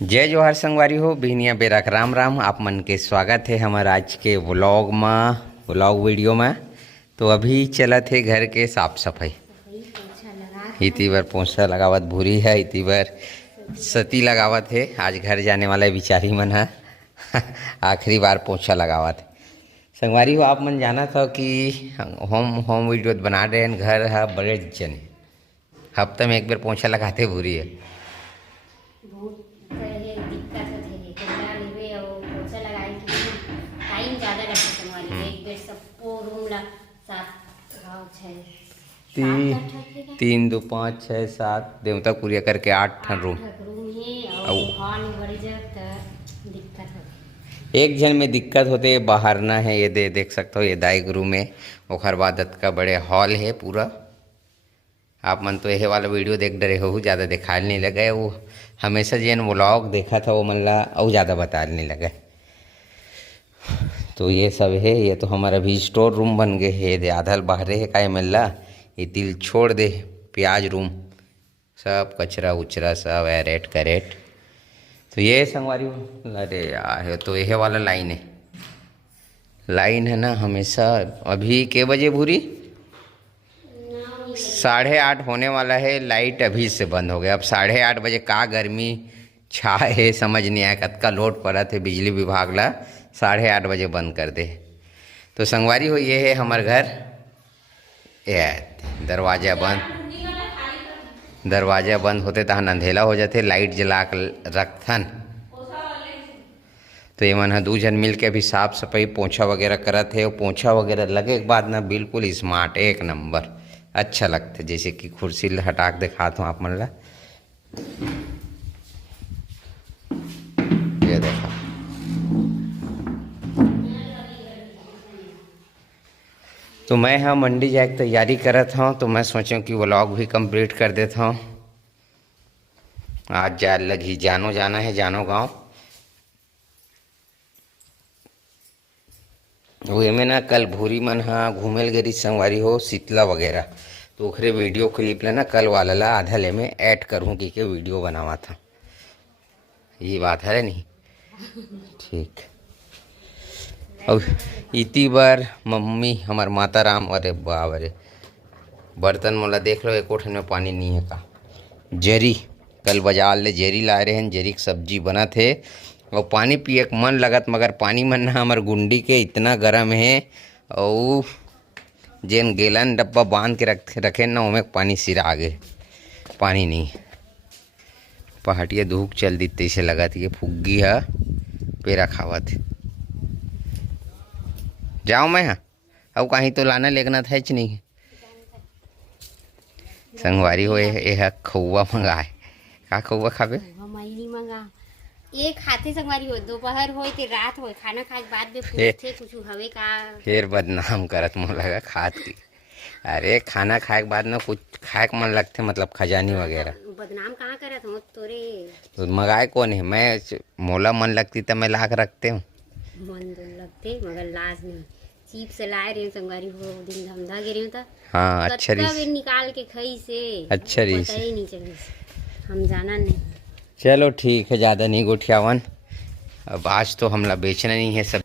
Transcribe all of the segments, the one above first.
जय जोहार संगवारी हो बिहनिया बेराक राम राम। आप मन के स्वागत है हमारे आज के व्लॉग वीडियो में। तो अभी चला थे घर के साफ सफाई। इतनी बार पोछा लगावत भूरी है, इतनी बार सती लगावत है। आज घर जाने वाला बिचारी मन है आखिरी बार पोछा लगावत। संगवारी हो आप मन जाना था कि होम वीडियो बना रहे हैं। घर है बड़े जने हफ्ते में एक बार पोछा लगाते भूरी है। तीन दो पाँच छः सात देवता कुरिया करके 8 ठन रूम। एक जन में दिक्कत होते बाहर ना है। ये देख सकते हो ये दाई गुरु में ओखर बादत का बड़े हॉल है पूरा। आप मन तो यह वाला वीडियो देख डरे हो, ज़्यादा दिखा नहीं लगे। वो हमेशा जैन व्लॉग देखा था वो मन ला और ज़्यादा बता नहीं लगे। तो ये सब है। ये तो हमारा भी स्टोर रूम बन गए है। ये आधल बाहरे है का मिल ये तिल छोड़ दे प्याज रूम सब कचरा उचरा सब एरेट करेट। तो ये संगवारी अरे यार तो यह वाला लाइन है ना हमेशा। अभी के बजे भूरी 8:30 होने वाला है। लाइट अभी से बंद हो गया। अब 8:30 बजे का गर्मी छा है समझ नहीं आया। कतका लोड पड़ा थे बिजली विभाग ला 8:30 बजे बंद कर दे। तो संगवारी हो ये है हमार घर। ये दरवाजा बंद होते तहन अंधेला हो जाते। लाइट जला कर रखथन। तो ये मन है 2 जन मिल के अभी साफ सफाई पोछा वगैरह करत है। पोछा वगैरह लगे के बाद ना बिल्कुल स्मार्ट एक नंबर अच्छा लगता है। जैसे कि कुर्सी हटा के दिखाता हूँ आप मन ला। ये देखो तो मैं हाँ मंडी जाए की तैयारी करत हूँ। तो मैं सोचूं कि व्लॉग भी कंप्लीट कर देता हूँ। आज जा लगी जाना है जानो गांव। वो में ना कल भूरी मन हाँ घूमेल गरी संगवारी हो शीतला वगैरह। तो ओखरे वीडियो क्लिप लेना कल वाला ला आधा ले में ऐड करूँ कि वीडियो बनावा था। ये बात है नहीं ठीक। अब इतनी बार मम्मी हमार माता राम अरे बाप रे बर्तन मोला देख लो एक कोठन में पानी नहीं है का। जरी कल बाजार ले जरी लाए रहे हैं। जरी की सब्जी बना थे और पानी पिए के मन लगत मगर पानी मन ना हमार गुंडी के इतना गर्म है। और जेन गेलन डब्बा बांध के रखे ना उमें पानी सिरा गए। पानी नहीं पहाटिया धूप चल दी तैसे लगा थी। फुग्गी है पेरा खावत जाओ मैं हाँ अब कहीं तो लाना लेगना था नहीं। संगवारी हो यह खौआ मंगाए का खौआ खाबे मंगा ये खाते संगवारी हो दोपहर हो ते रात हो खाना खाए के बाद में पूछते कुछ हवे का फिर बदनाम करत मोला लगा खात की। अरे खाना खाए के बाद ना कुछ खाए के मन लगते मतलब खजानी वगैरह। बदनाम कहाँ करत हो तोरे तो मंगाए कौन है। मैं मोला मन लगती तो मैं ला के रखते हूँ। मन तो लगते मगर लाज नहीं। चीप से लाए रहे संगवारी हो दिन धमधा गे रही था। हाँ अच्छा रीस निकाल के खाई से अच्छा रीस पता ही नहीं चली। हम जाना नहीं। चलो ठीक है ज़्यादा नहीं गोठियावन। अब आज तो हमला बेचना नहीं है सब।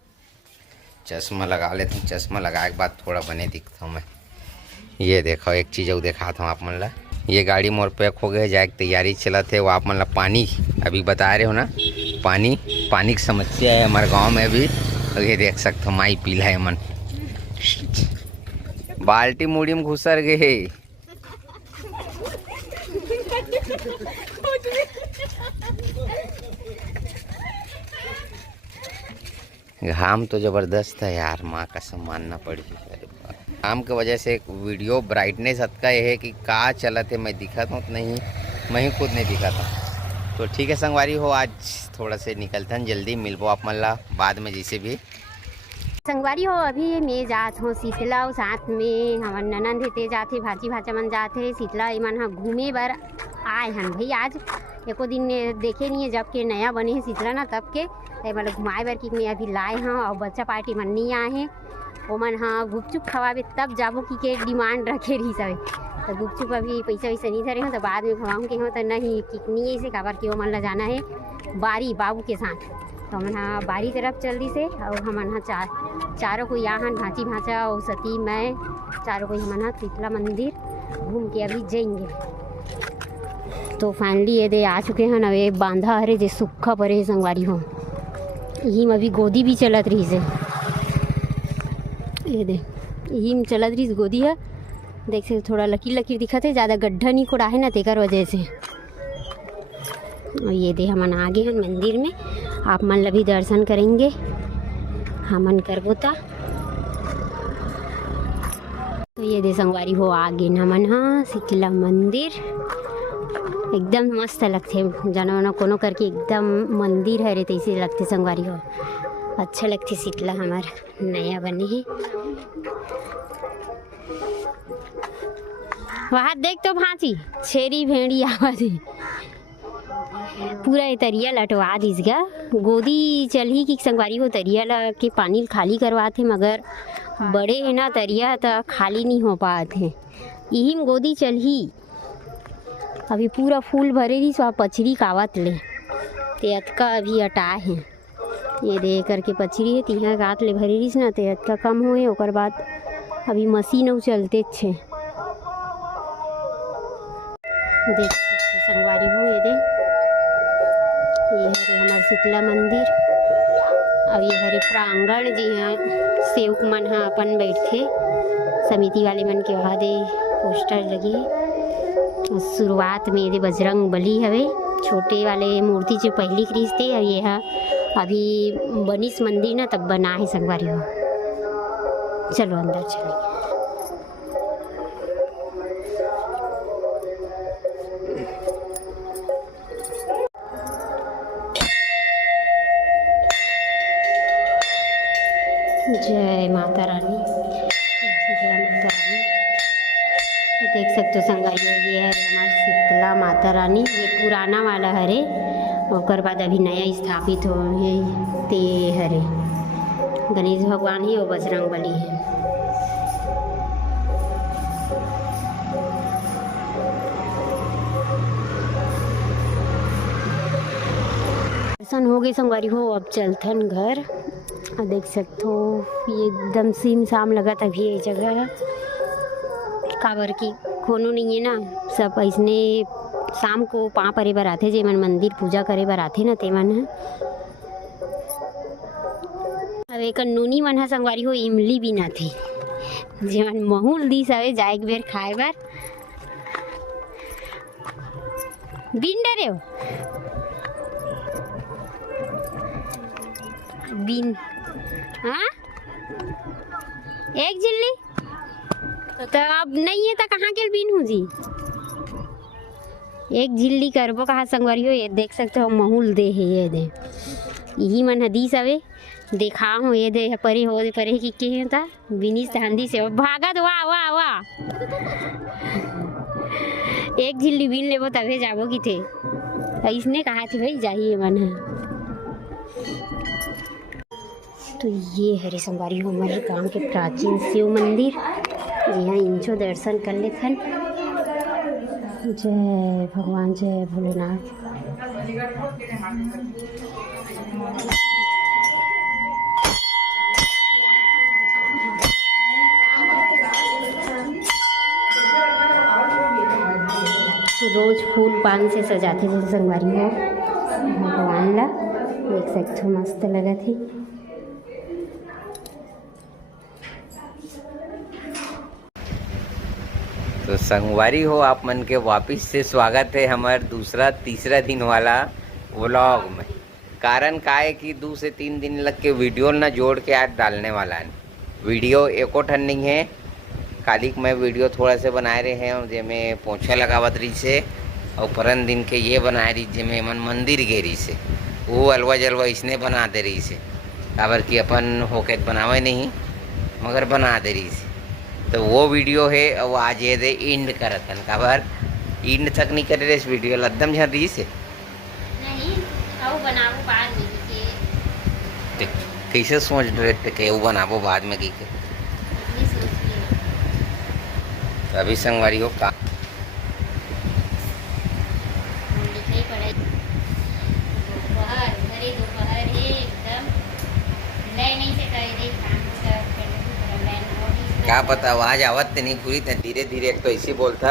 चश्मा लगा लेते हैं। चश्मा लगाए के बाद थोड़ा बने दिखता हूँ मैं। ये देखो एक चीज़ और दिखाता हूँ आप मन ला। ये गाड़ी मोर पैक हो गए जाए की तैयारी चला थे। वो आप मन ला पानी अभी बता रहे हो ना पानी की समस्या है हमारे गांव में भी। तो ये देख सकते हो माई पीला है मन बाल्टी मुड़ी में घुसर गए। घाम तो ज़बरदस्त है यार माँ कसम मानना पड़ी। घाम के वजह से वीडियो ब्राइटनेस अतका है कि का चला थे मैं दिखा था नहीं। मैं ही खुद नहीं दिखा था। तो ठीक है संगवारी हो आज थोड़ा से निकलता है जल्दी मिलबो आप मन ला बाद में जैसे भी संगवारी हो। अभी मैं जात हूँ शीतला और साथ में हमार ननंद हेते जाते भाजी भाचा मन जाते शीतला मन हाँ घूमे बर आए हन भाई आज एको दिन देखे नहीं है जब के नया बने हैं शीतला ना तब के मतलब घुमाए बर की मैं अभी लाए हाँ और बच्चा पार्टी मन नहीं आए हैं ओमन हाँ गुपचुप खवाबे तब जाबो की के डिमांड रखे रही सब तो गुपचुप अभी पैसा वैसा नहीं धरे हो तो बाद में खवाऊँ के हो तो नहीं कितनी ऐसे काबर के ओमन ला जाना है बारी बाबू के साथ तो हमन हाँ बारी तरफ जल्दी से और हमन हाँ चारों को यहाँ भांची भांचा और सती मैं चारों को हमन हाँ शीतला मंदिर घूम के अभी जाएंगे। तो फाइनली ये दे आ चुके हैं ना ये बांधा हरे जे सूखा परे संगवारी हो यही में अभी गोदी भी चलत रही से ये दे यही में चलत रही गोदी है देख से थोड़ा लकीर लकीर दिखत है ज़्यादा गड्ढा नहीं खोड़ा है ना तेकर वजह से। और ये दे हमन आगे हैं मंदिर में आप मन ला भी दर्शन करेंगे हमन करबोता तो ये दे संगवारी हो आगे हमन हाँ शीतला मंदिर एकदम मस्त लगते जाना कोनो करके एकदम मंदिर है रे तैसे लगते संगवारी हो अच्छा लगते शीतला हमार नया बने है। वहाँ देख तो भांची छेरी भेड़ी आवाज पूरा ये तरिया लटवा दीस गया गोदी चल ही की संगवारी हो तरिया ला के पानी खाली करवाते मगर बड़े है ना तरिया तो खाली नहीं हो पाते हैं यही में गोदी चल ही अभी पूरा फूल भरे रही सो पछरी कावत ले ते अतका अभी अटा है ये दे करके पछरी है तिहा गात ले भरे रही ना ते अतका कम हुए ओकर बाद अभी मशीन चलते छे देख संगवारी हो ये दे ये हरे हमारे शीतला मंदिर और ये हरे प्रांगण जी हाँ सेवक मन हाँ अपन बैठे समिति वाले मन के वहाँ दे पोस्टर लगी और शुरुआत में ये बजरंग बली हवे छोटे वाले मूर्ति जो पहली क्रीज थे और ये हाँ अभी बनिस मंदिर ना तब बना है संगवारी हो चलो अंदर चलेंगे। जय माता रानी शीतला माता रानी तो देख सकते हो संगवारी ये है हमारे शीतला माता रानी ये पुराना वाला हरे और बाद अभी नया स्थापित हो है ते हरे गणेश भगवान ही और बजरंग बली है। दर्शन हो गए संगवारी हो अब चलथन घर देख सकते हो ये एकदम सीम साम लगा तभी ये जगह काबर की कोनो नहीं है ना सब ऐसने शाम को पाँ परे बर आते जे मन मंदिर पूजा करे बर आते ना ते मन अब एक नूनी मन है संगवारी हो इमली भी ना थे जे मन महूल दी सवे जाए एक बेर खाए बर बिन डरे हो बिन हाँ एक झिल्ली तो अब नहीं है तो कहाँ के बीन हूँ जी एक झिल्ली करबो कहाँ संगवारी हो ये देख सकते हो महूल दे है ये दे यही मन हदीस अवे देखा हूँ ये दे परे हो दे परे की था बिनीस हंदी से भागत वाह वाह वाह एक झिल्ली बीन लेबो तबे जाबो की थे इसने कहा थी भाई जाइए मन है। तो ये हरे संगवारी हो हमारे गांव के प्राचीन शिव मंदिर जी हाँ इंचो दर्शन कर लेथन। जय भगवान जय भोलेनाथ। रोज फूल पान से सजाते थे संगवारी हो भगवान ला देख सकते हो मस्त लगा थी। तो संगवारी हो आप मन के वापिस से स्वागत है हमारे दूसरा तीसरा दिन वाला व्लॉग में। कारण का है कि 2 से 3 दिन लग के वीडियो ना जोड़ के आज डालने वाला है। वीडियो एको ठन नहीं है खाली मैं वीडियो थोड़ा से बनाए रहे हैं जेमें पोछा लगावत रही से और परन दिन के ये बनाए रही जेमें मन मंदिर गेरी से वो अलवा जलवा इसने बना दे रही से काबर कि अपन होके बनावे नहीं मगर बना दे रही से तो वो वीडियो है और आज ये दे इंड करतन काबर ईंड तक नहीं करे रे इस वीडियो लद्दम झर रही से नहीं और बनाबो बाद में के ते कैसे सोच रहे थे कि वो बनाबो बाद में की के इतनी सोच के अभी संगवारी हो का लिखाई पढ़ाई दोपहर घरे दोपहर है एकदम लय नहीं से करे रे काम सब कर ले क्या पता आवाज आवत ते नहीं पूरी ते धीरे धीरे एक तो ऐसी बोलता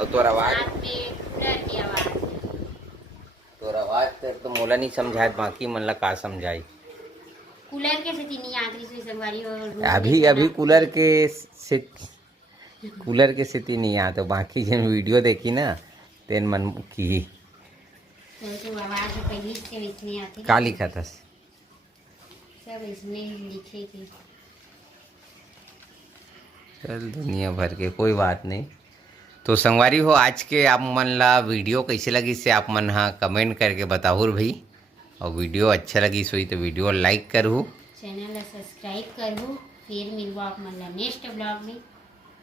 और तोर आवाज रात में कूलर की आवाज़ तोर आवाज ते तो मोला नहीं समझाए बाकी मन ला का समझाई कूलर के से तीन आखिरी सुई संगवारी और अभी अभी कूलर के स्थिति नहीं आ तो बाकी जिन वीडियो देखी ना तेन मन की तो आवाज़ पहले से इसमें आती का लिखा था सब इसमें लिखे थे चल दुनिया भर के कोई बात नहीं तो संगवारी हो आज के आप मन ला वीडियो कैसे लगी से आप मन हाँ कमेंट करके बताओ भाई और वीडियो अच्छा लगी सोई तो वीडियो लाइक करूँ चैनल ला सब्सक्राइब करूँ फिर मिलबो आप मन ला नेक्स्ट ब्लॉग में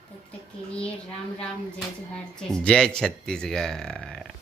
तब तक के लिए राम राम जय जोहार जय जय छत्तीसगढ़।